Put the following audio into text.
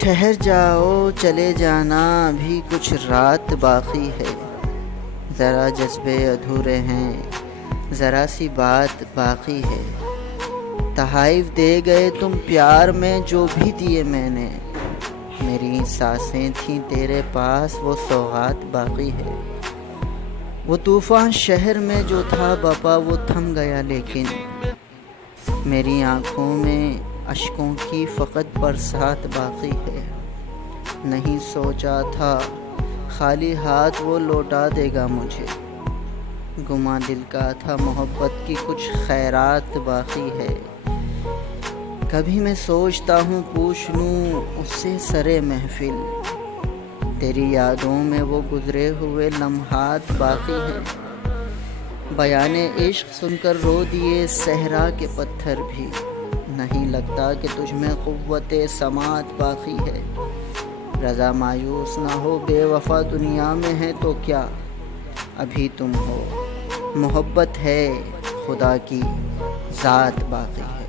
ٹھہر جاؤ چلے جانا ابھی کچھ رات باقی ہے، ذرا جذبے ادھورے ہیں ذرا سی بات باقی ہے، تحائف دے گئے تم پیار میں جو بھی دیے میں نے، میری سانسیں تھیں تیرے پاس وہ سوغات باقی ہے، وہ طوفان شہر میں جو تھا بپا وہ تھم گیا لیکن میری آنکھوں میں اشکوں کی فقط برسات باقی ہے، نہیں سوچا تھا خالی ہاتھ وہ لوٹا دے گا مجھے، گما دل کا تھا محبت کی کچھ خیرات باقی ہے، کبھی میں سوچتا ہوں پوچھ لوں اس سے سرے محفل، تیری یادوں میں وہ گزرے ہوئے لمحات باقی ہیں، بیان عشق سن کر رو دیے صحرا کے پتھر بھی، نہیں لگتا کہ تجھ میں قوت سماعت باقی ہے، رضا مایوس نہ ہو بے وفا دنیا میں ہے تو کیا، ابھی تم ہو محبت ہے خدا کی ذات باقی ہے۔